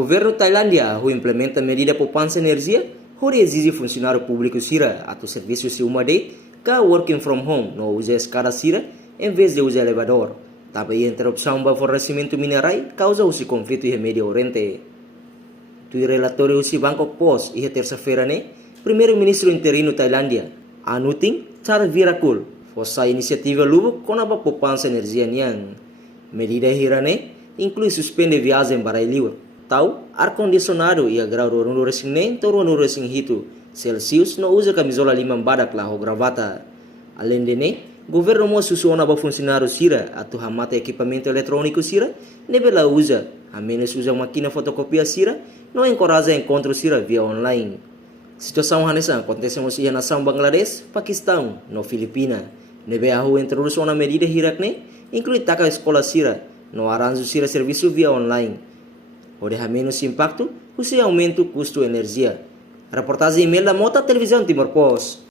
governo Tailândia implementa medida poupança energia, onde exige funcionário público sira atau serviço se uma day ka working from home no usa escada sira em vez de usar elevador. Também interrupção para fornecimento mineral causa o conflito e Medio Oriente. Do relatório do Bangkok Post e terça-feira primeiro-ministro interino Tailândia Anutin Charvirakul força a iniciativa lubo com a poupança energia niang. Medida hirane inclui suspender viagem para livre. Tau ar-condicionado e a grau no resing nem toro no resing hito Celsius no usa camisola limang badak lah o gravata. Além de governo mo susuona ba funcionário sira atau hamata equipamento eletrônico sira nebela usa a menos usa máquina fotocopia sira não encoraja encontro sira via online. Situação hanessa acontece mo siya nação Bangladesh, Pakistan, no Filipina. Nebe ahu introdução na medida hirakne inclui taka escola sira no arranjo sira serviço via online. Onde há menos impacto, o aumento custo energia. Reportagem e-mail da Mota Televisão Timor Post.